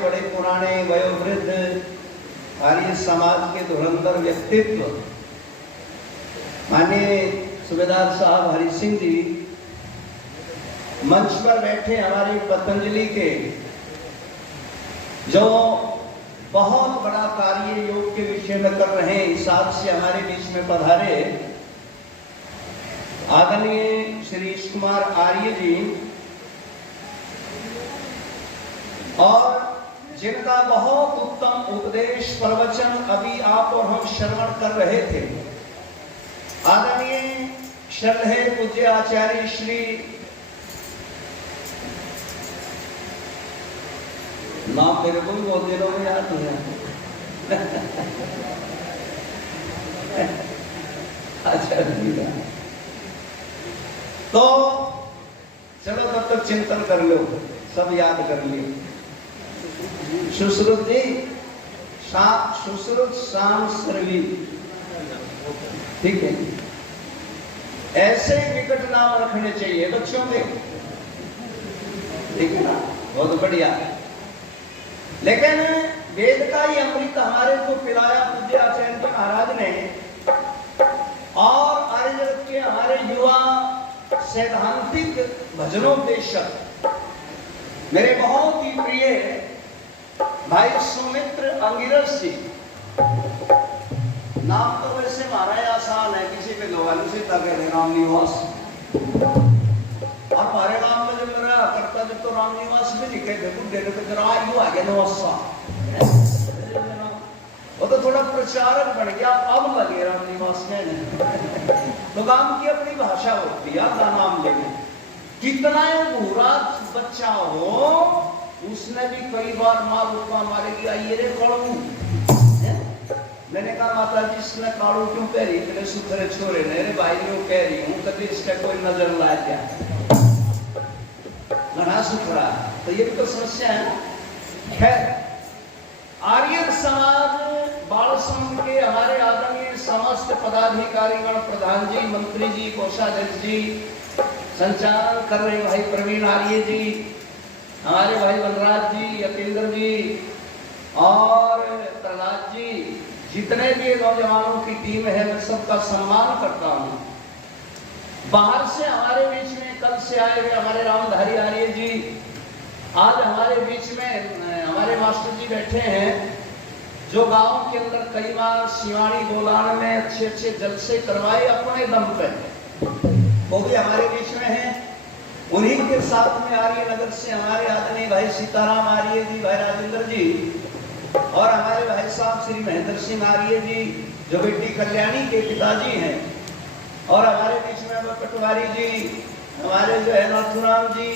बड़े पुराने वयोवृद्ध आर्य समाज के धुरंधर व्यक्तित्व माननीय सूबेदार साहब हरि सिंह जी मंच पर बैठे हमारे पतंजलि के जो बहुत बड़ा कार्य योग के विषय में कर रहे हैं, इस हिसाब से हमारे बीच में पधारे आदरणीय श्री कुमार आर्य जी और जिनका बहुत उत्तम उपदेश प्रवचन अभी आप और हम श्रवण कर रहे थे, आदरणीय श्रद्धेय पूज्य आचार्य श्री नाम मेरे को भी बहुत दिनों में याद नहीं आता आचार्य जी का, तो चलो तब तक चिंतन कर लो, सब याद कर लियो। सुश्रुत जी, सुश्रुत शाम सरवी, ठीक है, ऐसे विकट नाम रखने चाहिए बच्चों के, ठीक है ना, बहुत बढ़िया। लेकिन वेद का ही अमृत हमारे को पिलाया पूज्य आचार्य जी महाराज ने, और आर्य जगत के हमारे युवा सैद्धांतिक भजनोपदेशक मेरे बहुत ही प्रिय भाई सुमित्र अंगिरस जी, नाम तो वैसे हमारा आसान है, किसी पे लोगालू से ताकि राम निवास, और हमारे नाम में जब मेरा करता जब तो राम निवास में लिखे थे तो देने को जरा यू आ गया नवासा, वो तो थोड़ा प्रचारक बन गया, अब लगे राम निवास में तो काम की अपनी भाषा होती है का नाम लेने, कितना बुरा बच्चा हो उसने भी कई बार माँ रुपा मारेगी, आइए रे कड़ू, मैंने कहा माता जी इसने काड़ू क्यों कह रही, मेरे सुथरे छोरे ने, अरे भाई यूं कह रही हूँ कभी इसका कोई नजर ला क्या घना सुथरा, तो ये भी तो समस्या है। खैर आर्य समाज बाल संघ के हमारे आदरणीय समस्त पदाधिकारीगण, प्रधान जी, मंत्री जी, कोषाध्यक्ष जी, संचालन कर रहे भाई प्रवीण आर्य जी, हमारे भाई वनराज जी, अकेंद्र जी और प्रहलाद जी, जितने भी नौजवानों की टीम है मैं सबका सम्मान करता हूँ। बाहर से हमारे बीच में कल से आए हुए हमारे रामधारी आर्य जी, आज हमारे बीच में हमारे मास्टर जी बैठे हैं, जो गांव के अंदर कई बार शिवानी गोलान में अच्छे अच्छे जलसे करवाए अपने दम पे, वो भी हमारे बीच में हैं। उन्हीं के साथ में आर्य नगर से हमारे आदरणीय भाई सीताराम आर्य जी, भाई राजेंद्र जी और हमारे भाई साहब श्री महेंद्र सिंह आर्य जी जो बेटी कल्याणी के पिताजी हैं, और हमारे बीच में पटवारी जी, हमारे जो है नाथुराम जी,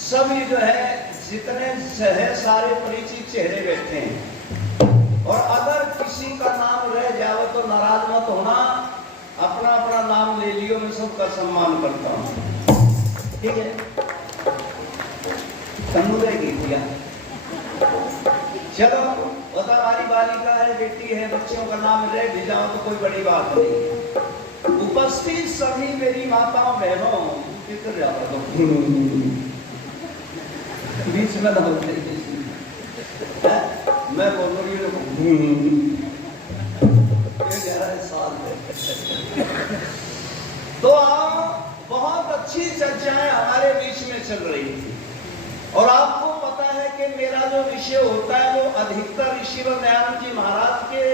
सभी जो है जितने है सारे परिचित चेहरे बैठे हैं। और अगर किसी का नाम रह जाए तो नाराज मत होना, अपना अपना नाम ले लियो, मैं सबका सम्मान करता हूँ, ठीक है। समुदाय की दिया चलो, वो तो हमारी बालिका है, बेटी है, बच्चों का नाम रह भी जाओ तो कोई बड़ी बात नहीं। उपस्थित सभी मेरी माताओं बहनों, किधर जा रहा तो बीच में ना मैं बोल रही हूँ तो बहुत अच्छी चर्चाएं हमारे बीच में चल रही थी, और आपको पता है कि मेरा जो विषय होता है वो अधिकतर ऋषि दयानंद जी महाराज के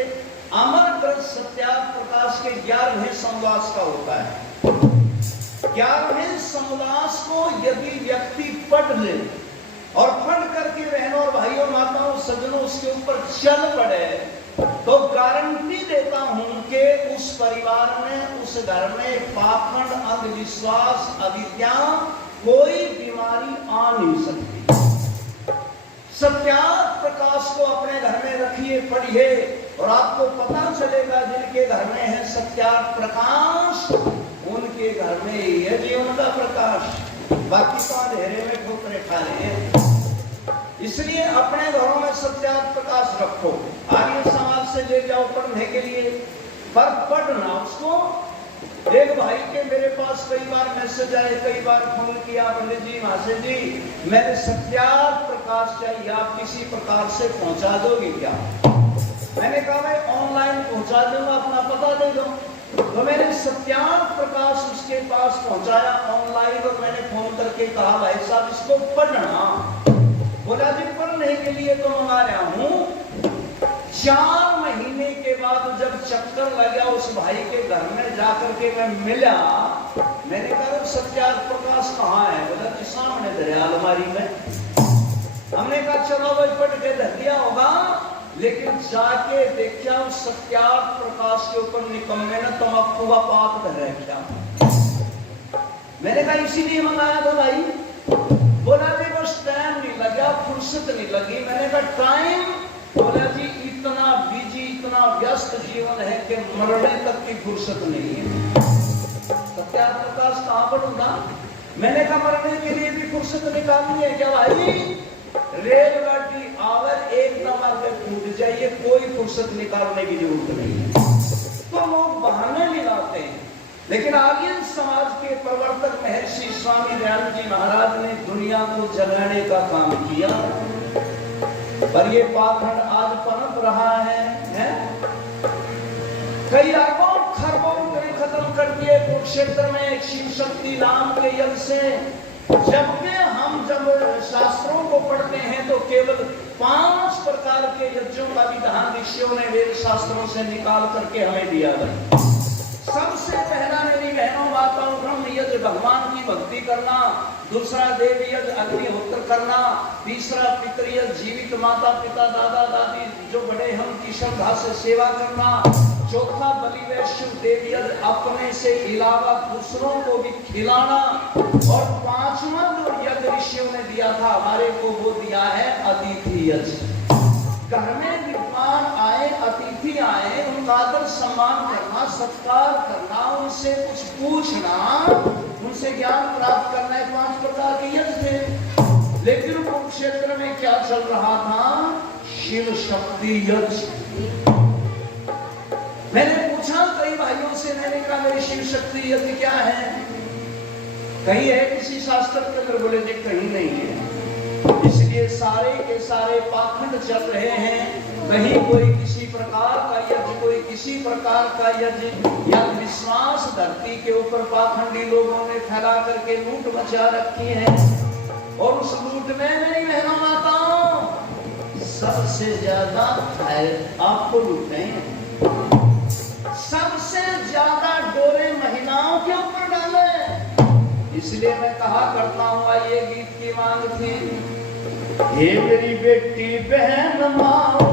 अमर ग्रंथ सत्यार्थ प्रकाश के 11वें समवास का होता है। 11वें समवास को यदि व्यक्ति पढ़ ले और पढ़ करके बहनों और भाइयों, माताओं, सज्जनों उसके ऊपर चल पड़े, तो गारंटी देता हूं कि उस परिवार में, उस घर में पाखंड, अंधविश्वास, अविद्या, कोई बीमारी आ नहीं सकती। सत्यार्थ प्रकाश को अपने घर में रखिए, पढ़िए, और आपको पता चलेगा जिनके घर में है सत्यार्थ प्रकाश, उनके घर में ही है जीवन का प्रकाश, बाकी तो अंधेरे में ठोकरे खा रहे हैं। इसलिए अपने घरों में सत्यार्थ प्रकाश रखो, आर्य समाज से ले जाओ पढ़ने के लिए, पर पढ़ना उसको। एक भाई के मेरे पास कई बार मैसेज आए, कई बार फोन किया, पंडित जी, महाशय जी, मैंने सत्यार्थ प्रकाश चाहिए, आप किसी प्रकार से पहुंचा दोगे क्या? मैंने कहा मैं ऑनलाइन पहुंचा दूंगा, अपना पता दे दो। तो मैंने सत्यार्थ प्रकाश उसके पास पहुंचाया ऑनलाइन, और मैंने फोन करके कहा भाई साहब इसको पढ़ना। बोला जी पढ़ने के लिए तो मंगा रहा हूं। 4 महीने के बाद जब चक्कर लगा उस भाई के घर में जाकर के मैं मिला, मैंने कहा सत्यार्थ प्रकाश कहाँ है? बोला जी सामने दरिया अलमारी में। हमने कहा चलो भाई पढ़ के धर दिया होगा, लेकिन जाके देखा सत्यार्थ प्रकाश के ऊपर निकम्मे ने तम्बाकू का पाक धर रखा। मैंने कहा इसीलिए मंगाया था भाई। बोला जी बस टाइम नहीं लगा, फुर्सत नहीं लगी। मैंने कहा टाइम? बोला जी इतना बिजी, इतना व्यस्त जीवन है कि मरने तक की फुर्सत नहीं है। सत्यार्थ प्रकाश कहां पढ़ूंगा? मैंने कहा मरने के लिए भी फुर्सत निकालनी है क्या भाई? रेलगाड़ी आवर एकदम आगे टूट जाइए, कोई फुर्सत निकालने की जरूरत नहीं है। तो लोग बहाने लगाते हैं, लेकिन आर्यन समाज के प्रवर्तक महर्षि स्वामी दयानंद जी महाराज ने दुनिया को जगाने का काम किया, पर ये पाखंड आज पनप रहा है? कई अरबों खरबों रुपए खत्म कर दिए कुरुक्षेत्र में शिव शक्ति नाम के यज्ञ से। जबकि हम जब शास्त्रों को पढ़ते हैं तो केवल 5 प्रकार के यज्ञों का विधान ऋषियों ने वेद शास्त्रों से निकाल करके हमें दिया है। सबसे पहला मेरी बहनों माताओं ब्रह्म यज्ञ भगवान की भक्ति करना, दूसरा देव यज्ञ अग्निहोत्र करना, तीसरा पितृ यज्ञ जीवित माता पिता दादा दादी जो बड़े हम की श्रद्धा से सेवा करना, चौथा बलि वैश्य देव यज्ञ अपने से अलावा दूसरों को भी खिलाना, और 5वां जो यज्ञ ऋषियों ने दिया था हमारे को वो दिया है अतिथि यज्ञ। घर में विद्वान आए, अतिथि आए, उनका आदर सम्मान करना, सत्कार करना, उनसे कुछ पूछना, उनसे ज्ञान प्राप्त करना, 5 प्रकार के यज्ञ थे। लेकिन कुरुक्षेत्र में क्या चल रहा था? शिव शक्ति यज्ञ। मैंने पूछा कई भाइयों से, मैंने कहा मेरी शिव शक्ति यज्ञ क्या है? कहीं है किसी शास्त्र के अंदर? बोले जी कहीं नहीं है। इसलिए सारे के सारे पाखंड चल रहे हैं। कहीं कोई किसी प्रकार का यज्ञ, कोई किसी प्रकार का यज्ञ, या विश्वास धरती के ऊपर पाखंडी लोगों ने फैला करके लूट मचा रखी है। और उस लूट में मेरी बहनों माताओं सबसे ज्यादा आपको लूटे हैं, सबसे ज्यादा डोरे महिलाओं के ऊपर डाले। इसलिए मैं कहा करता हूँ, ये गीत की मांग थी, हे मेरी बेटी बहन माओ,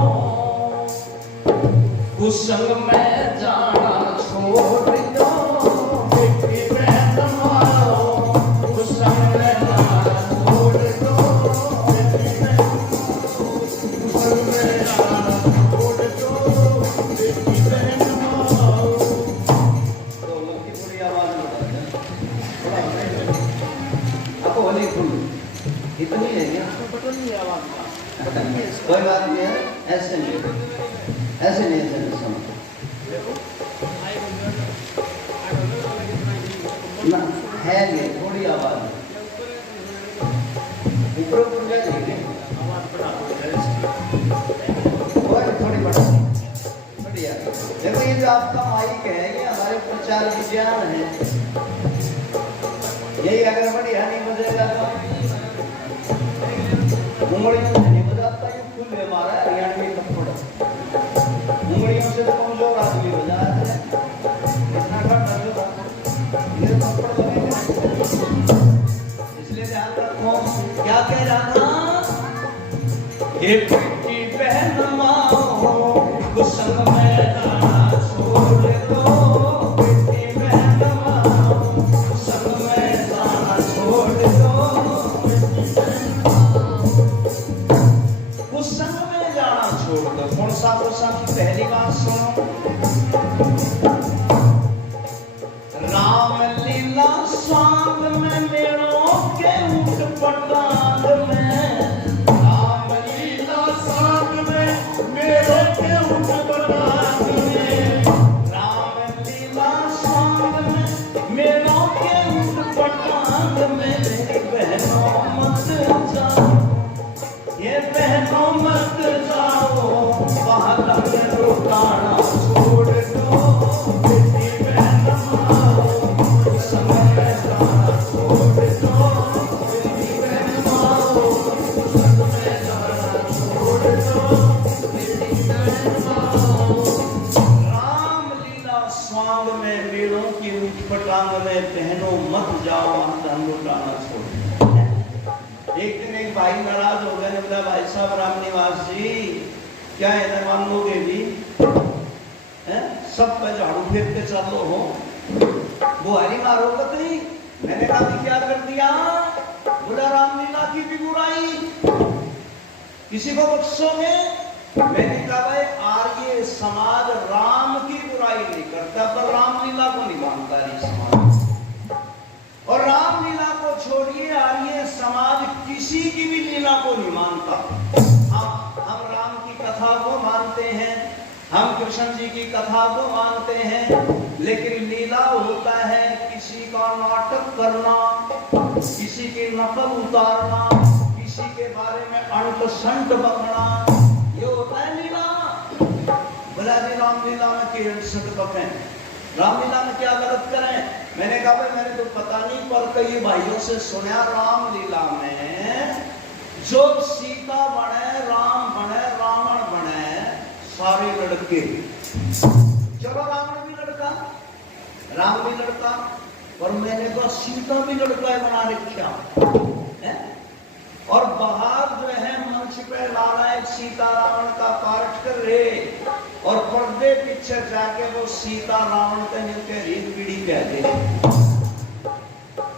कुसंग में जाना छोड़ दो। बेटी बहन माओ, कुसंग में जाना छोड़ दो। बेटी बहन कुसंग में जाना छोड़ दो। बेटी बहन माओ। तो उनकी पूरी आवाज आपको होली फुल इतनी है क्या? कोई बात नहीं है, ऐसे नहीं, ऐसे नहीं, ऐसे नहीं समझ ना है। ये थोड़ी आवाज ऊपर ऊपर जाएगी, और थोड़ी बढ़िया। देखो ये जो आपका माइक है, ये हमारे प्रचार विज्ञान है। यही अगर बढ़िया नहीं बजेगा तो उंगलियों से नहीं बजाता, ये फुल है हमारा हरियाणवी थप्पड़। उंगलियों से तो कमजोर आदमी बजाया है, इतना घट ये थप्पड़ लगेगा। इसलिए ध्यान रखो, क्या कह रहा था? ये बेटी बहन माओ, कुसंग में जाना छोड़ दो। बेटी बहन माओ, कुसंग में जाना छोड़ दो। कुसंग में जाना छोड़ दो। कौन सा कुसंग? पहली बात सुनो, राम लीला स्वांग में मेरों के उठ पटांग में। राम लीला स्वांग में मेरों के उठ पटांग में। राम लीला स्वांग में मेरों के उठ पटांग में। मेरी बहनों मत जाओ, बहनों मत जाओ, वहाँ तक लुटाना छोड़ दो, बेटी बहन माओ, समय जाना छोड़ दो, बेटी बहन माओ, समय जाना छोड़ दो, बेटी बहन माओ। रामलीला स्वांग में मेलों की ऊट पटांग में बहनों मत जाओ, वहाँ तक लुटाना छोड़ दो। एक दिन एक भाई नाराज हो गए, ने बोला भाई साहब रामनिवास जी क्या है मान लोगे जी, हैं सब पे झाड़ू फेर के चलो हो, बुहारी मारो नहीं। मैंने कहा भी क्या कर दिया, बोला रामलीला की भी बुराई किसी को बख्शोगे। मैंने कहा भाई आर्य समाज राम की बुराई नहीं करता, पर रामलीला को नहीं मानता रही समाज, और रामलीला को छोड़िए आर्य समाज किसी की भी लीला को नहीं मानता। हम राम की कथा को मानते हैं, हम कृष्ण जी की कथा को मानते हैं, लेकिन लीला होता है किसी का नाटक करना, किसी की नकल उतारना, किसी के बारे में अंट संट बकना, ये होता है लीला। बोला जी रामलीला में रामलीला में क्या गलत करें। मैंने कहा भाई मैंने तो पता नहीं, पर कई भाइयों से सुना रामलीला में जो सीता बने, राम बने, रावण बने, सारे लड़के। चलो रावण भी लड़का, राम भी लड़का, और मैंने कहा सीता भी लड़का बना रखा है। और बाहर जो है मंच पे नारायण सीता रावण का पाठ कर रहे, और पर्दे पीछे जाके वो सीता रावण के नीचे रीत पीढ़ी कहते।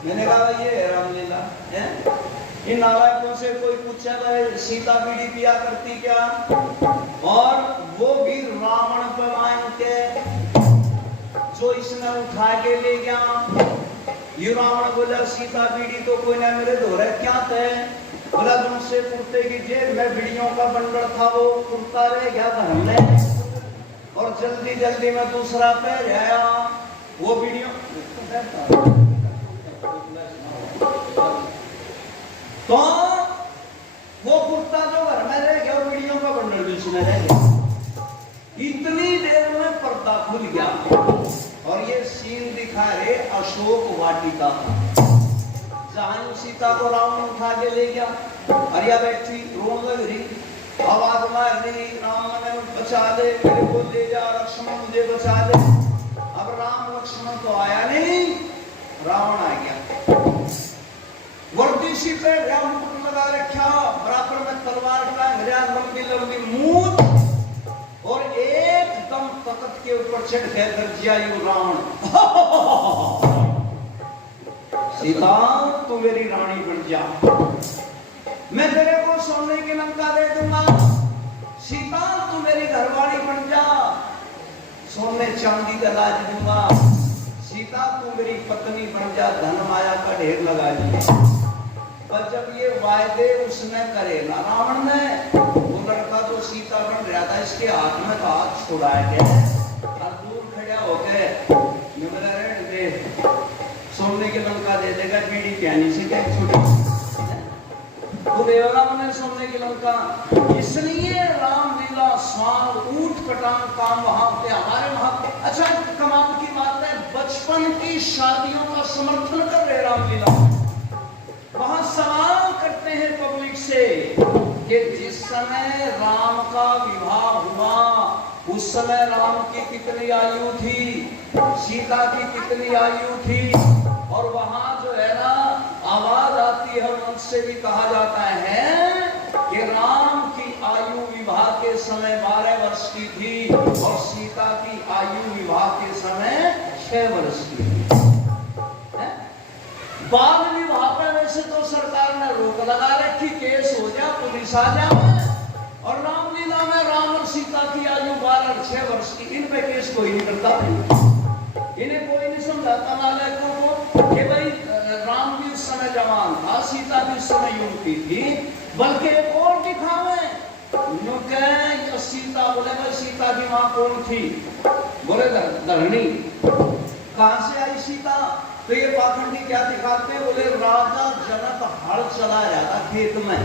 मैंने कहा ये है रामलीला है। इन नालायकों से कोई पूछा भाई सीता पीढ़ी पिया करती क्या, और वो भी रावण पे मान के जो इसने उठा के ले गया। ये रावण बोला सीता पीढ़ी तो कोई ना मेरे धोरे क्या थे, बोला तुमसे कुर्ते की जेब में बीड़ियों का बंडल था, वो कुर्ता रह गया घर में, और जल्दी जल्दी में दूसरा पैर आया, वो बीड़ियों तो वो कुर्ता जो घर में रह गया, बीड़ियों का बंडल भी उसमें रह गया। इतनी देर में पर्दा खुल गया, और ये सीन दिखा रहे अशोक वाटिका का, जहां सीता को रावण उठा के ले गया। हरिया बैठी रोन लग रही, आवाज मार रही, राम ने बचा दे, मेरे को ले जा, लक्ष्मण मुझे बचा दे। अब राम लक्ष्मण तो आया नहीं, रावण आ गया। वर्दी सी पे मुकुट लगा रखा, बराबर में तलवार का घिरा, लंबी लंबी मूंछ, और एकदम तख्त के ऊपर चढ़ के गरजिया यू रावण। सीता तू मेरी रानी बन जा, मैं तेरे को सोने की लंका दे दूंगा। सीता तू मेरी घरवाली बन जा, सोने चांदी का लाज दूंगा। सीता तू मेरी पत्नी बन जा, धन माया का ढेर लगा दिया। पर जब ये वायदे उसने करे ना रावण ने, वो लड़का तो सीता बन रहा था, इसके हाथ में तो हाथ छुड़ाया गया, और दूर खड़ा होकर सोने की लंका दे देगा, बीड़ी प्यानी सी क्या छोटी तो देवरा ने सोने की लंका। इसलिए रामलीला स्वांग ऊट पटांग काम वहां पे हमारे वहां। अच्छा कमाल की बात है, बचपन की शादियों का समर्थन कर रहे रामलीला। वहां सवाल करते हैं पब्लिक से कि जिस समय राम का विवाह हुआ उस समय राम की कितनी आयु थी, सीता की कितनी आयु थी, और वहां जो है ना आवाज आती है, मंच से भी कहा जाता है कि राम की आयु विवाह के समय 12 वर्ष की थी, और सीता की आयु विवाह के समय 6 वर्ष की थी। बाल विवाह पर वैसे तो सरकार ने रोक लगा रखी, केस हो जा, पुलिस आ जाए, और रामलीला में राम और सीता की आयु 12 और 6 वर्ष की, इन पे केस कोई नहीं करता। इन्हें कोई नहीं समझाता नालायकों को कि भाई राम भी उस समय जवान था, सीता भी उस समय युवती थी, बल्कि एक और दिखावे सीता। बोले भाई सीता की माँ कौन थी, बोले धरणी। कहां से आई सीता, तो ये पाखंडी क्या दिखाते हैं, बोले राजा जनक हल चला रहा था खेत में,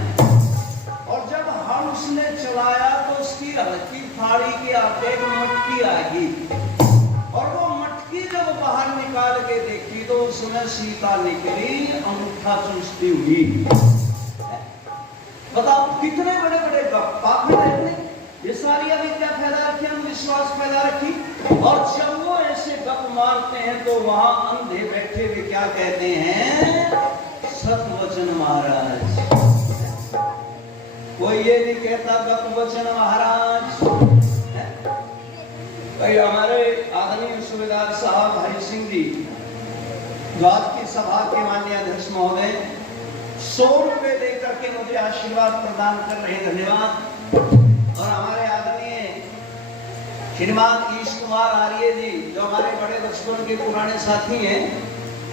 और जब बाण उसने चलाया तो उसकी हल्की फाड़ी के आगे एक मटकी आएगी, और वो मटकी जब बाहर निकाल के देखी तो उसमें सीता निकली, अंगूठा चूसती हुई। बताओ कितने बड़े बड़े पाप हैं, ये सारी अविद्या फैला रखी, अंधविश्वास फैला रखी। और जब वो ऐसे गप मारते हैं तो वहां अंधे बैठे हुए क्या कहते हैं, सतवचन महाराज। कोई ये नहीं कहता गप वचन महाराज। भाई हमारे आदरणीय सूबेदार साहब हरि सिंह जी जो आज की सभा के माननीय अध्यक्ष महोदय 100 रुपए देकर के मुझे आशीर्वाद प्रदान कर रहे हैं, धन्यवाद। और हमारे आदरणीय श्रीमान ईश कुमार आर्य जी जो हमारे बड़े बचपन के पुराने साथी हैं,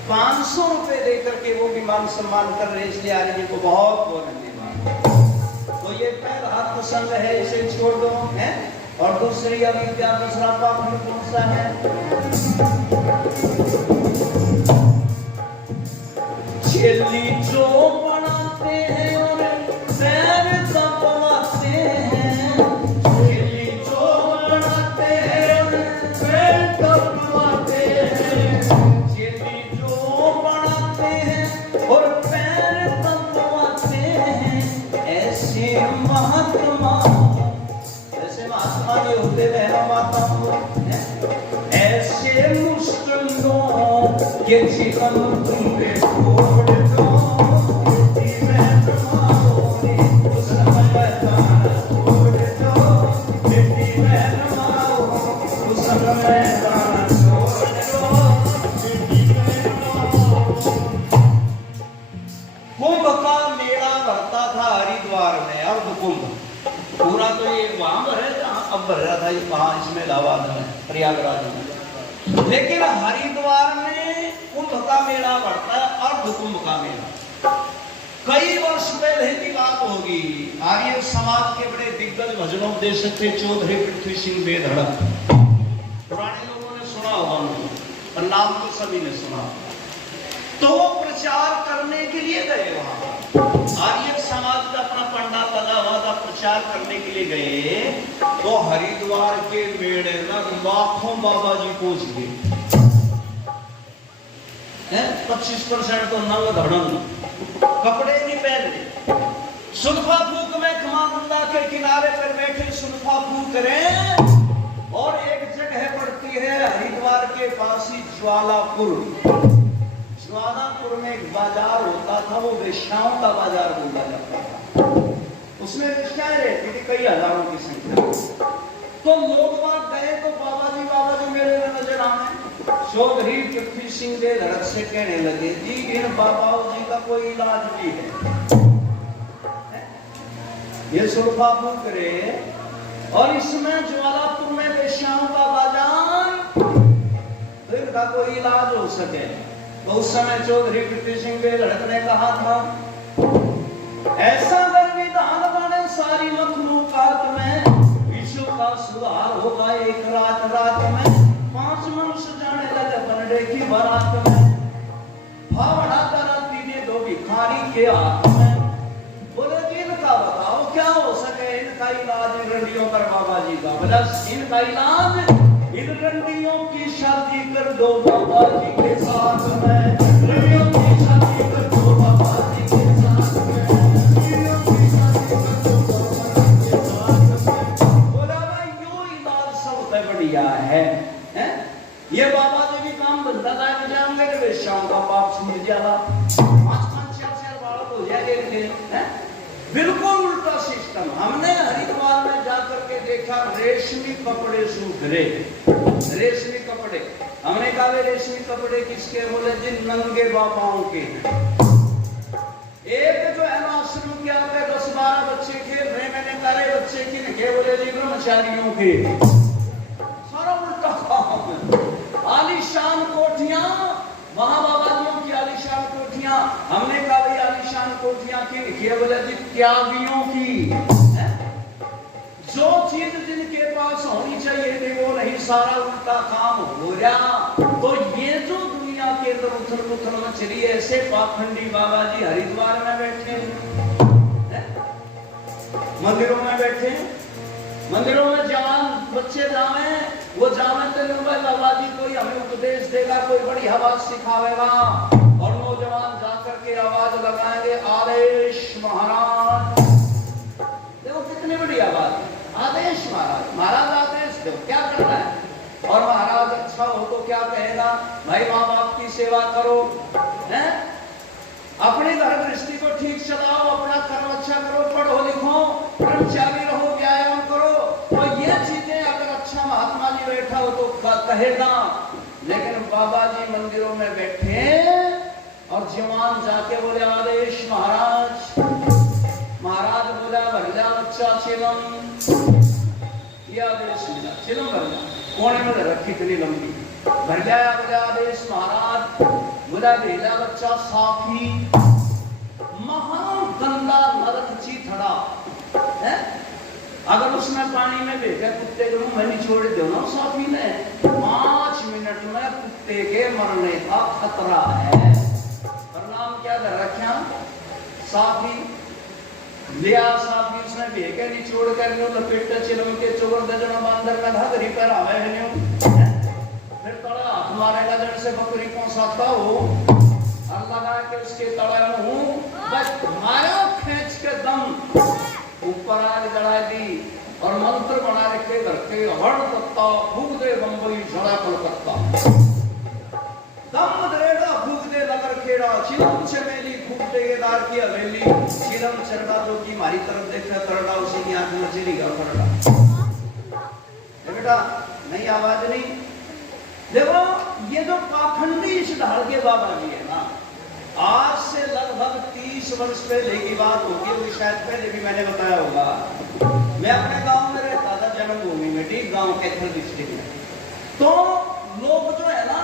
500 रुपए देकर के वो भी मान सम्मान कर रहे हैं, इसलिए आर्य जी को बहुत बहुत धन्यवाद। तो ये पैर हाथ पसंद है, इसे छोड़ दो है। और दूसरी अविद्या, दूसरा पाप कौन सा है, चेली जो बनाते हैं और पैर दबाते हैं, चेली जो बनाते हैं और पैर दबाते हैं, चेली जो बनाते हैं और पैर दबाते हैं, ऐसे महात्मा, ऐसे महात्मा नहीं होते बहनों माताओं, ऐसे मुस्लिमों के जीवन तुमने छोड़ दो, कुंभ का मेला भरता था हरिद्वार में, अर्ध कुंभ पूरा तो ये वहां भरे जहां अब भर रहा था, ये वहां इसमें इलाहाबाद में, प्रयागराज में। लेकिन हरिद्वार में कुंभ का मेला बढ़ता है, अर्ध कुंभ का मेला। कई वर्ष पहले की बात होगी, आर्य समाज के बड़े दिग्गज भजनोपदेशक थे चौधरी पृथ्वी सिंह बेधड़क। पुराने लोगों ने सुना होगा उनको, और नाम तो सभी ने सुना। तो वो प्रचार करने के लिए गए वहां, आर्य समाज का अपना पंडा पदा हुआ था, प्रचार करने के लिए गए। तो हरिद्वार के मेले में लाखों बाबा जी पहुंच गए, 25% तो नंग धड़ंग, कपड़े नहीं पहने, सुल्फा फूक में खमागुंडा के किनारे पर बैठे सुल्फा फूक रहे। और एक जगह पड़ती है हरिद्वार के पास ही ज्वालापुर, ज्वालापुर में एक बाजार होता था, वो वेश्याओं का बाजार बोला जाता था। उसमें वेश्याएं रहती थी कई हजारों की संख्या। तो लोग वहां गए तो बाबा जी मेरे में नजर आए। चौधरी पृथ्वी सिंह बेधड़क से कहने लगे, जी इन बाबाओं जी का कोई इलाज भी है? ये सुल्फा फूक रहे और इसमें ज्वालापुर में वेश्याओं का बाजार, तो इनका कोई इलाज हो सके। तो उस समय चौधरी पृथ्वी सिंह बेधड़क ने कहा था, ऐसा अगर विधान बने सारी मखलूकात में, विश्व का सुधार होगा एक रात रात में। 5 मनुष्य जाने लगे बनडे की बारात में, फावड़ा करा दीजिए 2 भिखारी के हाथ में। बोले जी इनका बताओ क्या हो सके, इनका इलाज इन रंडियों पर बाबा जी का, बोला इनका इलाज इन रंडियों की शादी कर दो बाबा जी के साथ में, रंडियों की शादी कर दो बाबा जी के साथ में, रंडियों की शादी कर दो बाबा जी के साथ में। बोला भाई यो इलाज सबसे बढ़िया है, ये बाबा जी भी काम बनता था, जाएंगे वे शाम का पाप छूट जाएगा, 5-5 6 बालक हो जाएंगे। बिल्कुल उल्टा सिस्टम। हमने हरिद्वार में जाकर के देखा, रेशमी कपड़े सूख रहे, रेशमी कपड़े। हमने कहा रेशमी कपड़े किसके, बोले जिन नंगे बाबाओं के। एक जो है ना आश्रम के आगे 10-12 बच्चे खेल रहे, मैंने कहा बच्चे किनके, बोले जी ब्रह्मचारियों के। सारा उल्टा काम। आलीशान कोठियां, वहां बाबाजियों की आलीशान कोठियां। हमने कहा भाई आलीशान कोठियां किनके, बोले जी त्यागियों की। जो चीज जिनके पास होनी चाहिए थी वो नहीं, सारा उल्टा काम हो रहा। तो ये जो दुनिया के अंदर उथल पुथल मचली, ऐसे पाखंडी बाबा जी हरिद्वार में बैठे। मंदिरों में बैठे, मंदिरों में जवान बच्चे जावे, वो जावे तो बाबा जी कोई हमें उपदेश देगा, कोई बड़ी आवाज सिखावेगा, और नौजवान जाकर के आवाज लगाएंगे आदेश महाराज। देखो कितनी बड़ी आवाज, आदेश महाराज, महाराज आदेश दो, क्या करना है? और महाराज अच्छा हो तो क्या कहेगा, भाई माँ बाप की सेवा करो, हैं? अपने घर गृहस्थी को ठीक चलाओ, अपना कर्म अच्छा करो, पढ़ो लिखो, ब्रह्मचारी रहो, व्यायाम करो। तो ये चीजें अगर अच्छा महात्मा जी बैठा हो तो कहेगा। लेकिन बाबा जी मंदिरों में बैठे और जवान जाके बोले आदेश महाराज, महाराज बोला भरजा बच्चा चिलम, ये आदेश मिला, चिलम भरजा कोने में रखी इतनी लंबी, भरजा बोला आदेश महाराज, बोला भेजा बच्चा साफी, महान गंदा नरक चीथड़ा है, अगर उसने पानी में भेजा कुत्ते के मुंह में निचोड़ दो ना साफी ने, 5 मिनट में कुत्ते के मरने का खतरा है। और नाम क्या धर रखा? साफी। लिया साफी उसने भेके निचोड़ कर लो, लपेट चिलम के चोर दजन बांधर में धरी पर आवे है, फिर तड़ा हाथ मारेगा जड़ से बकरी को साता हो, और लगा के उसके तड़े में बस मारो खींच के दम ऊपर आग जला दी, और मंत्र बना रखे घर के हड़ तत्ता फूक दे बम्बई झड़ा कलकत्ता, दम दरेड़ा फूक दे नगर खेड़ा, चिलम चमेली फूक दे केदार की हवेली, चिलम चरड़ा जो की मारी तरफ देखा करड़ा, उसी की आंख में चली गया करड़ा। बेटा नहीं आवाज नहीं। देखो ये जो पाखंडी इस ढाल के बाबा जी है ना, आज से लगभग 30 वर्ष पहले की बात होगी, वो शायद पहले भी मैंने बताया होगा। मैं अपने गांव में रहता था, जन्मभूमि में, ठीक गांव कैथल डिस्ट्रिक्ट में। तो लोग जो है ना,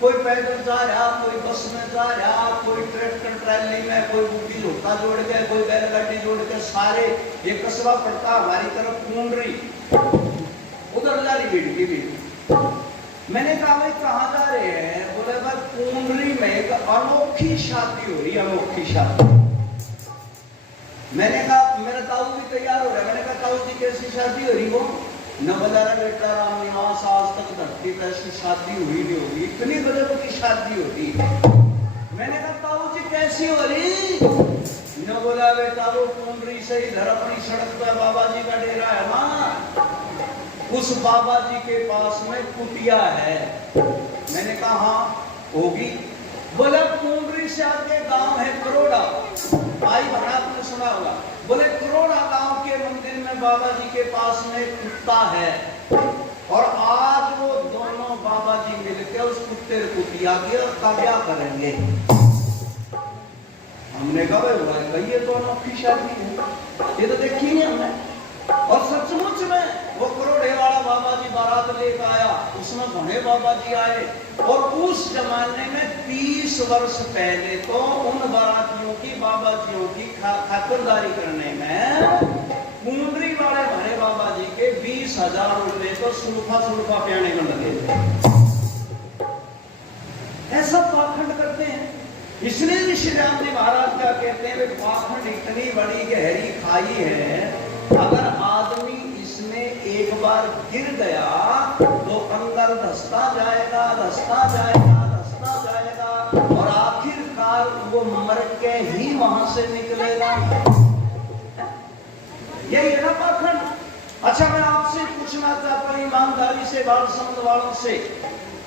कोई पैदल जा रहा, कोई बस में जा रहा, कोई ट्रैक्टर ट्रैली में, कोई बूटी झोटा जोड़ के, कोई बैलगाड़ी जोड़ के, सारे ये कस्बा पड़ता हमारी तरफ कुंडरी, उधर जा रही भीड़ की भीड़। मैंने कहा भाई कहाँ जा रहे हैं? बोले भाई कुंडली में एक अनोखी शादी हो रही है, अनोखी शादी। मैंने कहा मेरा ताऊ भी तैयार हो रहा है। मैंने कहा ताऊ जी कैसी शादी हो रही? वो न बजारा बेटा राम निवास, आज तक धरती पर ऐसी शादी हुई नहीं होगी, इतनी गजब की शादी होती है। मैंने कहा ताऊ जी कैसी हो रही? न बोला बेटा वो कुंडली से इधर अपनी सड़क पर बाबा जी का डेरा है ना, उस बाबा जी के पास में कुटिया है। मैंने कहा हाँ होगी। बोले कुंडली से आगे गांव है करोड़ा, भाई भरा आपने सुना होगा। बोले करोड़ा गांव के मंदिर में बाबा जी के पास में कुत्ता है, और आज वो दोनों बाबा जी मिलकर उस कुत्ते को कुटिया के और कब्जा करेंगे। हमने कहा भाई ये तो अनोखी शादी है, ये तो देखी नहीं हमने। और सचमुच में वो करोड़े वाला बाबा जी बारात लेकर आया, उसमें घने बाबा जी आए, और उस जमाने में 30 वर्ष पहले तो उन बारातियों की, बाबा जियों की खातिरदारी करने में कुंडली वाले भरे बाबा जी के 20,000 रुपए तो सुल्फा प्याने में लगे थे। ऐसा पाखंड करते हैं। इसलिए ऋषि राम जी महाराज क्या कहते हैं, पाखंड इतनी बड़ी गहरी खाई है, अगर आदमी इसमें एक बार गिर गया तो अंदर धसता जाएगा, धसता जाएगा, धसता जाएगा, और आखिरकार वो मर के ही वहां से निकलेगा। यही है ना पाखंड। अच्छा मैं आपसे पूछना चाहता हूं, ईमानदारी से, बाल समझ वालों से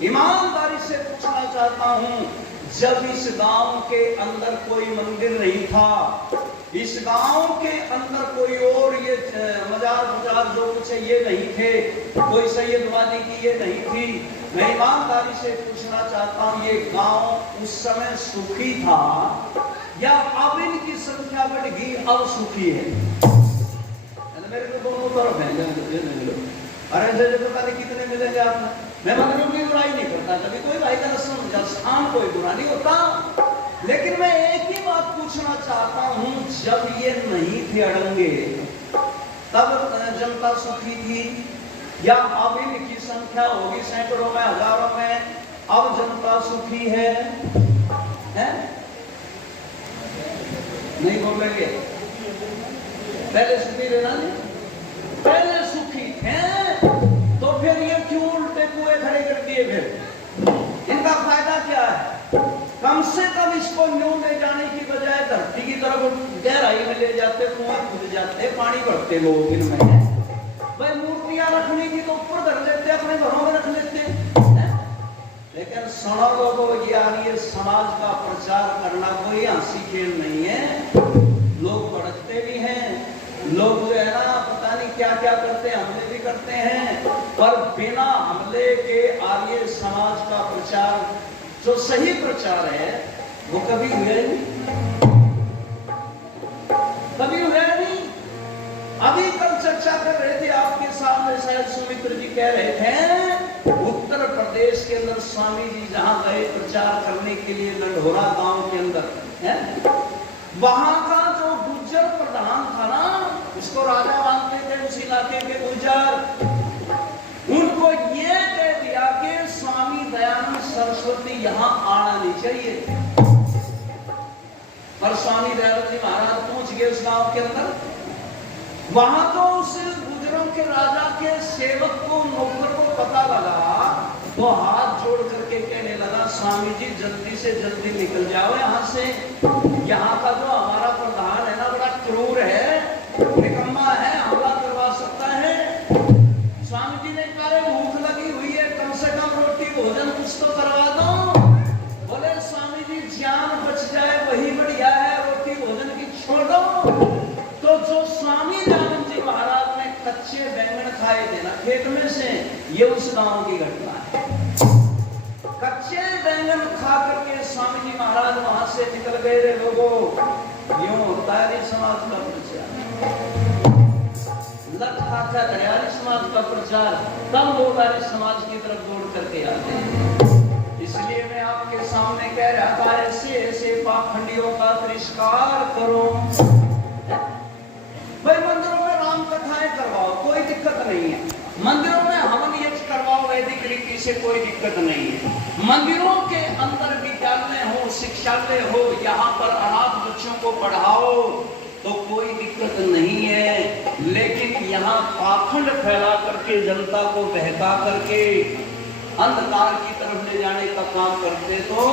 ईमानदारी से पूछना चाहता हूं, जब इस गांव के अंदर कोई मंदिर नहीं था, इस गांव के अंदर कोई और ये मजार जो कुछ है ये नहीं थे, कोई सैयदवादी की ये नहीं थी, मैं ईमानदारी से पूछना चाहता हूं, ये गांव उस समय सुखी था या अब इनकी संख्या बढ़ गई अब सुखी है? मेरे को दोनों तरफ है। अरे तो पता कितने मिलेंगे आपने? मैं मंदिरों की बुराई नहीं करता, कभी कोई भाई का स्थान कोई बुरा नहीं होता, लेकिन मैं एक ही बात पूछना चाहता हूं, जब ये नहीं थे अड़ंगे तब जनता सुखी थी, या अब इनकी संख्या होगी सैकड़ों में, हजारों में, अब जनता सुखी है? नहीं बोलेंगे? पहले सुखी रहना नहीं, पहले सुखी थे तो फिर ये क्यों उल्टे कुएं खड़े कर दिए? फिर इनका फायदा क्या है? कम से कम इसको न्यू ले जाने की बजाय धरती की तरफ गहराई में ले जाते, कुआं खुद जाते, पानी भरते लोग इनमें। भाई मूर्तियां रखने की तो ऊपर धर लेते, अपने घरों में रख लेते हैं। लेकिन सुनो लोगों, ये आर्य समाज का प्रचार करना कोई हंसी खेल नहीं है। लोग भड़कते भी हैं, लोग जो है ना पता नहीं क्या क्या करते हैं, हमले भी करते हैं, पर बिना हमले के आर्य समाज का प्रचार जो सही प्रचार है वो कभी हुआ नहीं, कभी हुआ नहीं। अभी कल चर्चा कर रहे थे आपके सामने, शायद सुमित्र जी कह रहे थे, उत्तर प्रदेश के अंदर स्वामी जी जहां गए प्रचार करने के लिए लंढोरा गांव के अंदर है, वहां का जो गुर्जर प्रधान था ना, उसको राजा मानते थे उस इलाके के गुर्जर, उनको ये कह दिया कि स्वामी दयानंद सरस्वती यहां आना नहीं चाहिए। पर स्वामी दयानंद जी महाराज पहुंच गए उस गांव के अंदर। वहां तो उस गुजरों के राजा के सेवक को, नौकर को पता लगा, वो हाथ जोड़ करके कहने लगा, स्वामी जी जल्दी से जल्दी निकल जाओ यहां से, यहाँ का जो हमारा प्रधान है ना बड़ा क्रूर है, निकम्मा है, हमला करवा सकता है। स्वामी जी ने कहा भूख लगी हुई है, कम से कम रोटी भोजन कुछ तो करवा दो। बोले स्वामी जी जान बच जाए वही बढ़िया है, रोटी भोजन की छोड़ दो। तो जो स्वामी दयानंद जी महाराज ने कच्चे बैंगन खाए थे ना खेत में से, ये उस गांव की घटना है। कच्चे बैंगन खा करके स्वामी जी महाराज वहां से निकल गए रे लोगों। यूं होता है समाज का प्रचार, लठ खाकर हरियाली समाज का प्रचार, तब लोग आर्य समाज की तरफ दौड़ करके आते हैं। इसलिए मैं आपके सामने कह रहा था, ऐसे ऐसे पाखंडियों का तिरस्कार करो। भाई मंदिरों में राम कथाएं करवाओ, कोई दिक्कत नहीं है। मंदिरों में हवन यज्ञ करवाओ वैदिक रीति से, कोई दिक्कत नहीं है। मंदिरों के अंदर विद्यालय हो, शिक्षालय हो, यहाँ पर अनाथ बच्चों को पढ़ाओ तो कोई दिक्कत नहीं है। लेकिन यहाँ पाखंड फैला करके, जनता को बहका करके अंधकार की तरफ ले जाने का काम करते तो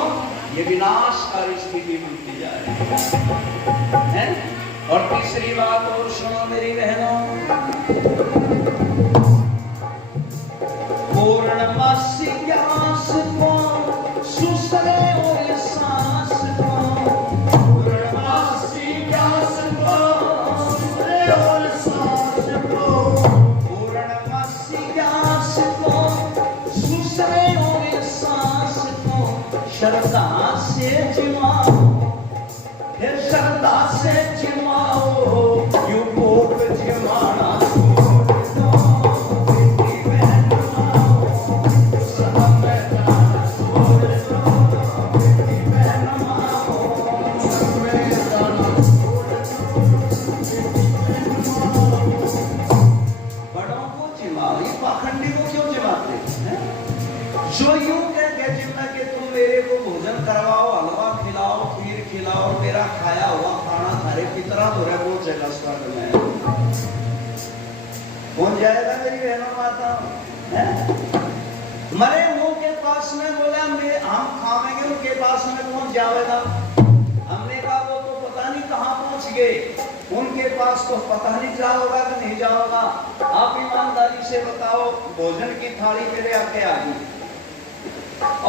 ये विनाशकारी स्थिति बनती जा रही है। और तीसरी बात और सुनो मेरी बहनों, पूर्णमासी ज्ञास को सुसरे और सांस को, पूर्णमासी ज्ञास को सुसरे और सांस को, पूर्णमासी ज्ञास को सुसरे और सांस को, श्रद्धा से जिमाओ, फिर श्रद्धा से जिमाओ, यू भोग जिमाना जो यूं कहते जितना कि तुम मेरे को भोजन करवाओ, हलवा खिलाओ, खीर खिलाओ, मेरा खाया हुआ खाना खारे कितना तो है वो जगह स्वर्ग में कौन जाएगा मेरी बहनों माता है? मरे मुंह के पास में बोला हम खावेंगे, उनके पास में कौन जाएगा? हमने कहा वो तो पता नहीं कहाँ पहुंच गए, उनके पास तो पता नहीं जाओगा कि नहीं जाओगा। आप ईमानदारी से बताओ, भोजन की थाली मेरे आगे आ गई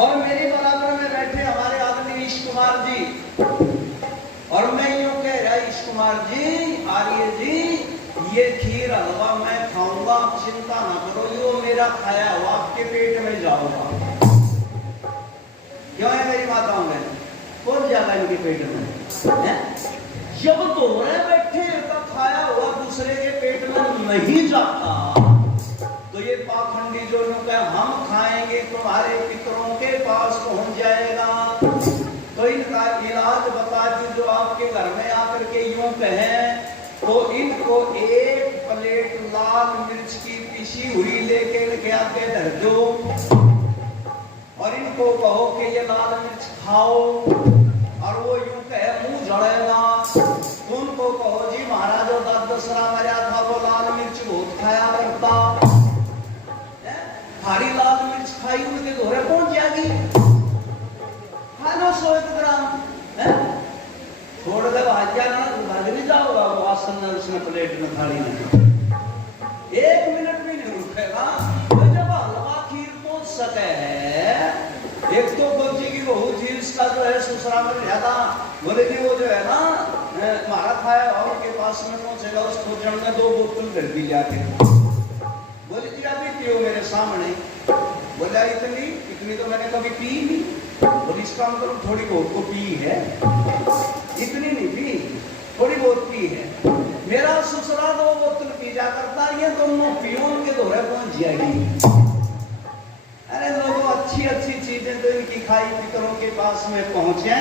और मेरे बराबर में बैठे हमारे आदमी ईश कुमार जी, और मैं यूं कह रहा ईश कुमार जी, आर्य जी, ये खीर हलवा मैं खाऊंगा, आप चिंता ना करो, यो मेरा खाया हुआ आपके पेट में जाऊंगा। क्यों है मेरी माताओं में कौन जाएगा इनके पेट में है? जब दोहरे बैठे का खाया हुआ दूसरे के पेट में नहीं जाता तो ये पाखंडी जो लोग हम खाएंगे तुम्हारे पितरों के पास पहुंच जाएगा। तो इनका इलाज बता दी, जो आपके घर में आकर के यूं कहें तो इनको एक प्लेट लाल मिर्च की पिसी हुई लेके आके धर दो और इनको कहो कि ये लाल मिर्च खाओ, और वो यूं कहे मुंह जड़ेगा। उनको कहो जी महाराजो दादो दशहरा मरा था वो लाल मिर्च बहुत खाया करता, हरी लाल मिर्च खाई उनके दोहरे पहुंच जाएगी, खा लो 100 ग्राम, छोड़ दे भाग्या ना भाग नहीं जाओगा वो आसन में उसने प्लेट में थाली में 1 मिनट भी नहीं रुकेगा। तो जब हलवा खीर पहुंच सके है, एक तो गोजी की बहू थी उसका जो है ससुरा में लिया था, बोले कि वो जो है ना मारा खाया और के पास में पहुंचेगा उसको जड़ में 2 बोतल घर दी जाके, बोली जी अभी पियो मेरे सामने, बोला इतनी तो मैंने कभी पी नहीं, बोली इसका मतलब थोड़ी बहुत तो पी है, इतनी नहीं पी थोड़ी बहुत पी है, मेरा ससुरा 2 बोतल पी जा करता, ये दोनों पियो उनके दोहरे पहुंच जाएगी। अरे लोगों अच्छी अच्छी चीजें तो इनकी खाई पितरों के पास में पहुंचे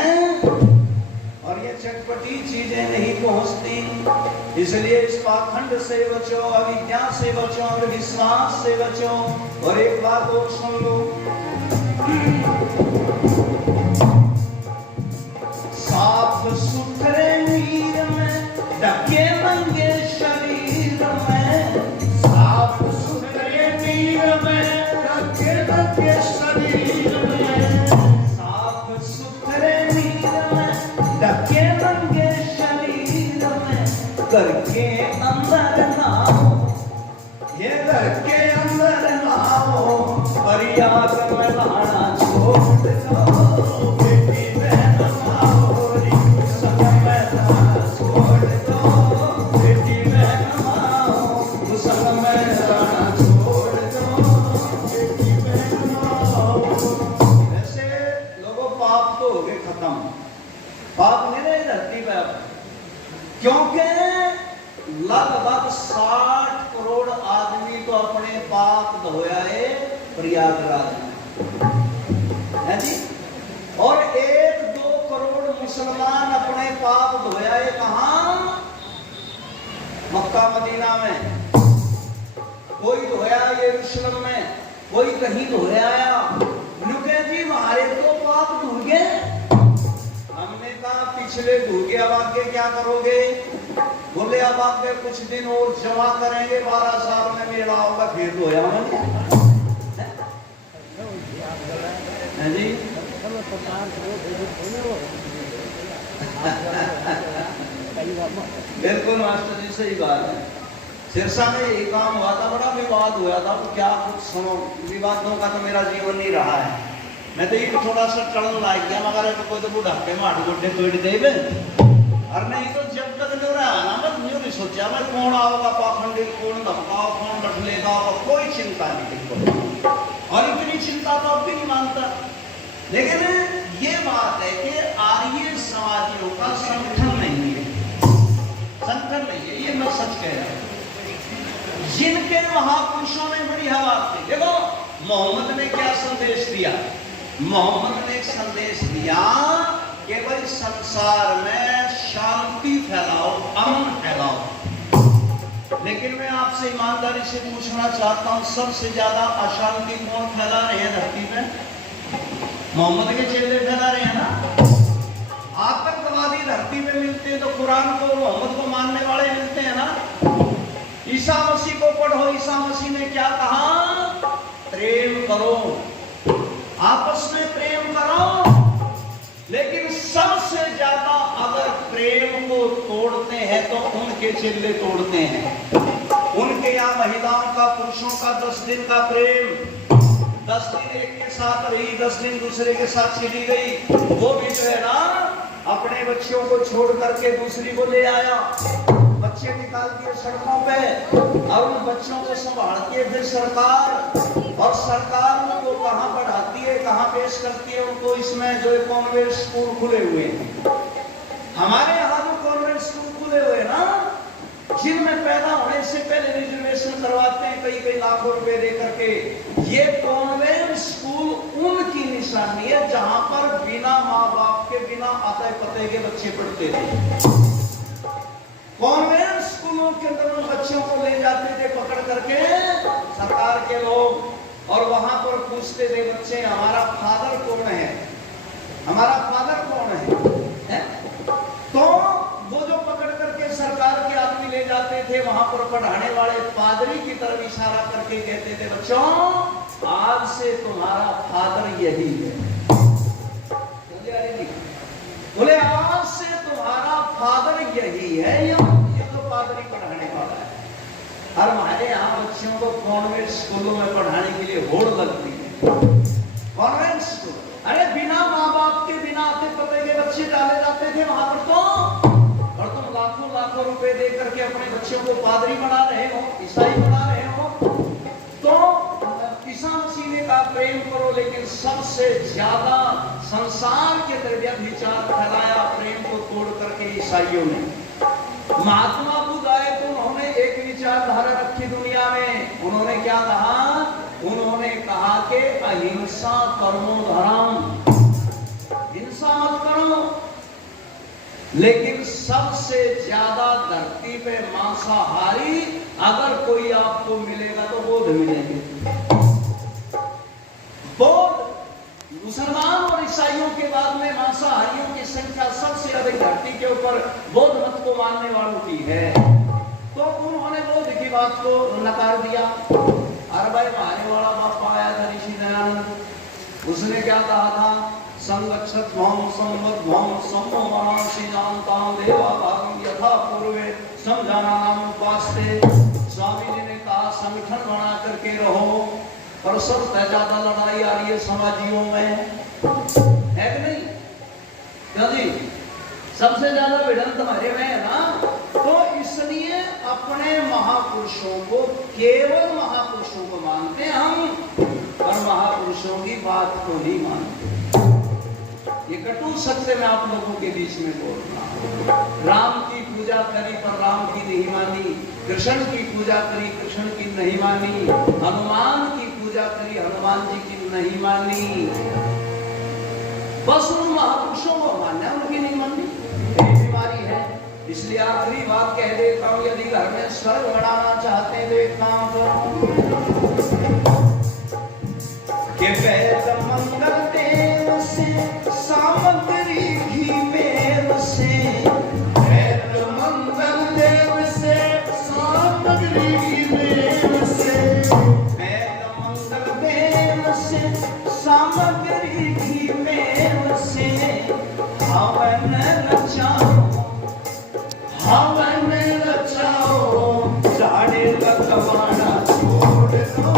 और ये चटपटी चीजें नहीं पहुंचती, इसलिए इस पाखंड से बचो, अविद्या से बचो और विश्वास से बचो। और एक बात और सुन लो, साफ सुथरे नीर में ढके नंगे शरीर में, साफ सुथरे नीर में ढके नंगे शरीर में, साफ सुथरे नीर में ढके नंगे शरीर में, करके अंदर नाओ, ये करके अंदर नाओ, परियाग में नहाना छोड़ दो, बेटी बहन माओरी संग में नहाना छोड़ दो, बेटी बहन माओ संग में नहाना छोड़ दो, बेटी बहन माओ। ऐसे लोगों पाप तो हो गए खत्म, पाप नहीं रहे धरती पे अब, क्योंकि लगभग 60 करोड़ आदमी तो अपने पाप धोया है प्रयागराज में, है जी, और 1-2 करोड़ मुसलमान अपने पाप धोया है कहां? मक्का मदीना में, कोई धोया यरूशलेम में, कोई कहीं धोया आया, नुके जी हमारे तो पाप धुल गए। हमने कहा पिछले धुल गए, अब आगे क्या करोगे? बोले अब आगे कुछ दिन और जमा करेंगे, 12 साल में मेला होगा फिर धोया जी। बिल्कुल मास्टर जी सही बात है। सिरसा में यही काम हुआ था, बड़ा विवाद हुआ था, तो क्या कुछ सुनो, विवादों का तो मेरा जीवन नहीं रहा है, मैं तो ये थोड़ा सा टलन लाग गया, मगर कोई तो बुढ़ा के मार गोड्डे तोड़ दे, और नहीं तो जब तक नहीं रहा ना मैं नहीं सोचा मैं कौन आओगा पाखंडी, कौन धमकाओ, कौन रख लेगा, कोई चिंता नहीं, और इतनी चिंता तो अब भी नहीं मानता। लेकिन ये बात है कि आर्य समाजियों का संगठन नहीं है, संगठन नहीं है, ये मैं सच कह रहा हूं। जिनके महापुरुषों ने बड़ी हवा दी, देखो मोहम्मद ने क्या संदेश दिया, मोहम्मद ने एक संदेश दिया कि भाई संसार में शांति फैलाओ, अमन फैलाओ। लेकिन मैं आपसे ईमानदारी से पूछना चाहता हूं, सबसे ज्यादा अशांति कौन फैला रहे हैं धरती पे? मोहम्मद के चेले फैला रहे हैं ना। आतंकवादी धरती पे मिलते हैं तो कुरान को, मोहम्मद को मानने वाले मिलते हैं ना। ईसा मसीह को पढ़ो, ईसा मसीह ने क्या कहा? प्रेम करो, आपस में प्रेम करो। लेकिन सबसे ज्यादा अगर प्रेम को तोड़ते हैं तो उनके चेले तोड़ते हैं। उनके यहाँ महिलाओं का, पुरुषों का 10 दिन का प्रेम, 10 दिन एक के साथ रही, 10 दिन दूसरे के साथ चली गई, वो भी जो है ना अपने बच्चों को छोड़ करके दूसरी को ले आया, बच्चे निकाल दिए सड़कों पे, और उन बच्चों को संभाल के फिर सरकार, और सरकार उनको कहाँ पढ़ाती है, कहाँ पेश करती है उनको? इसमें जो कॉन्वेंट स्कूल खुले हुए हैं, हमारे यहाँ जो कॉन्वेंट स्कूल खुले हुए ना, जिनमें पैदा होने से पहले रिजर्वेशन करवाते हैं कई लाखों रुपए दे करके। ये कॉन्वेंट स्कूल उनकी निशानी है जहां पर बिना माँ बाप के, बिना आते पते के बच्चे पढ़ते थे। कॉन्वेंट स्कूलों के अंदर बच्चों को ले जाते थे पकड़ करके सरकार के लोग, और वहां पर पूछते थे बच्चे, हमारा फादर कौन है, हमारा फादर कौन है? तो वो जो पकड़ करके सरकार के आदमी ले जाते थे, पर पढ़ाने वाले पादरी की तरफ इशारा करके कहते थे, बच्चों आज से तुम्हारा फादर यही है। बोले आज से तुम्हारा फादर यही है, ये तो पादरी पढ़ाने वाला है। और हमारे यहाँ बच्चों को कॉन्वेंट स्कूलों में पढ़ाने के लिए होड़ लगती है। कॉन्वेंट स्कूल, अरे बिना माँ बाप के बिना आते पते के बच्चे डाले जाते थे वहां पर तो, और तुम लाखों लाखों रुपए दे करके अपने बच्चों को पादरी बना रहे हो, ईसाई बना रहे हो। तो ईसा मसीह ने कहा प्रेम करो, लेकिन सबसे ज्यादा संसार के दरमियान विचार फैलाया प्रेम को तोड़ करके ईसाइयों ने। महात्मा बुद्ध आए तो उन्होंने एक विचारधारा रखी दुनिया में। उन्होंने क्या कहा? उन्होंने कहा कि अहिंसा कर्मो धर्म, हिंसा मत करो, लेकिन सबसे ज्यादा धरती पे मांसाहारी अगर कोई आपको मिलेगा तो बौद्ध मिलेंगे। बौद्ध, मुसलमान और ईसाइयों के बाद में मांसाहारियों की संख्या सबसे अधिक धरती के ऊपर बौद्ध मत को मानने वालों की है। तो उन्होंने बौद्ध की बात को नकार दिया। अरे भाई मारने वाला बाप आया था ऋषि दयानंद, उसने क्या कहा था? संगच्छत भौम संवत भौम सम्मोहनांसि जानतां देवा भागं यथा पूर्वे समझानानाम उपास्ते। स्वामी जी ने कहा संगठन बना करके रहो, पर सबसे ज्यादा लड़ाई आ रही है समाजियों में, है कि नहीं? क्या जी? सबसे ज्यादा भिड़न तुम्हारे में है ना। तो इसलिए अपने महापुरुषों को, केवल महापुरुषों को मानते हैं हम, और महापुरुषों की बात को नहीं मानते। ये कटु सत्य मैं आप लोगों के बीच में बोल रहा हूं। राम की पूजा करी पर राम की नहीं मानी, कृष्ण की पूजा करी कृष्ण की नहीं मानी, हनुमान की पूजा करी हनुमान जी की नहीं मानी। बस उन महापुरुषों को मानना, उनकी नहीं माननी, यही बीमारी है। इसलिए आखिरी बात कह देता हूं, यदि घर में स्वर्ग बढ़ाना चाहते हैं तो एक काम करो कि वेद मंगल देव से सामग्री घी मेल से, वेद मंगल देव से सामग्री घी मेल से, वेद मंगल देव से सामग्री घी मेल से, हवन रचाओ, हवन रचाओ, साढ़े लगवाना छोड़ दो,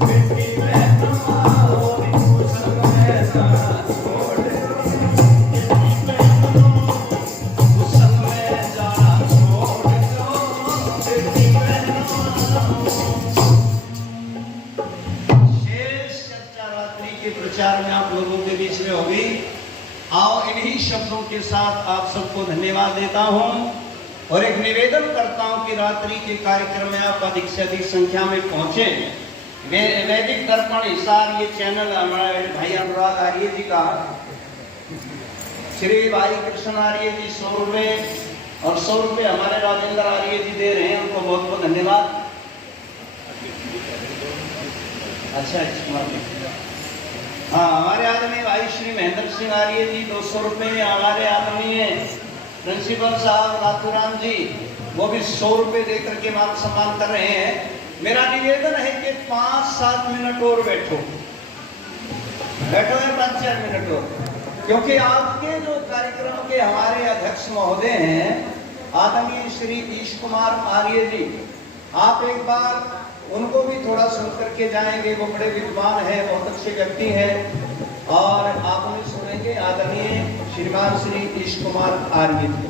बेटी में तुम्हारो कुशल में जाना छोड़ दो, कुशल में जाना छोड़ दो, बेटी में शेष चर्चा रात्रि के प्रचार में आप लोगों के बीच में होगी। आओ इन्हीं शब्दों के साथ आप सबको धन्यवाद देता हूं और एक निवेदन करता हूं कि रात्रि के कार्यक्रम में आप अधिक से अधिक संख्या में पहुंचे। वैदिक दर्पण हिसार, ये चैनल हमारे भाई अनुराग आर्य जी का, श्री भाई कृष्ण आर्य जी 100 रुपए और 100 रुपए हमारे राजेंद्र आर्य जी दे रहे हैं, उनको बहुत बहुत धन्यवाद। अच्छा, हाँ, हमारे आदमी भाई श्री महेंद्र सिंह आर्य जी 200 रुपए, हमारे आदमी प्रिंसिपल साहब नाथुराम जी वो भी 100 रुपए दे करके मान सम्मान कर रहे हैं। मेरा निवेदन है कि 5-7 मिनट और बैठो है 5-4 मिनट और, क्योंकि आपके जो कार्यक्रम के हमारे अध्यक्ष महोदय हैं आदरणीय श्री ईश कुमार आर्य जी, आप एक बार उनको भी थोड़ा सुन करके जाएंगे। वो बड़े विद्वान हैं, बहुत अच्छे व्यक्ति हैं, और आप उन्हें सुनेंगे। आदरणीय श्रीमान श्री ईश कुमार आर्य जी।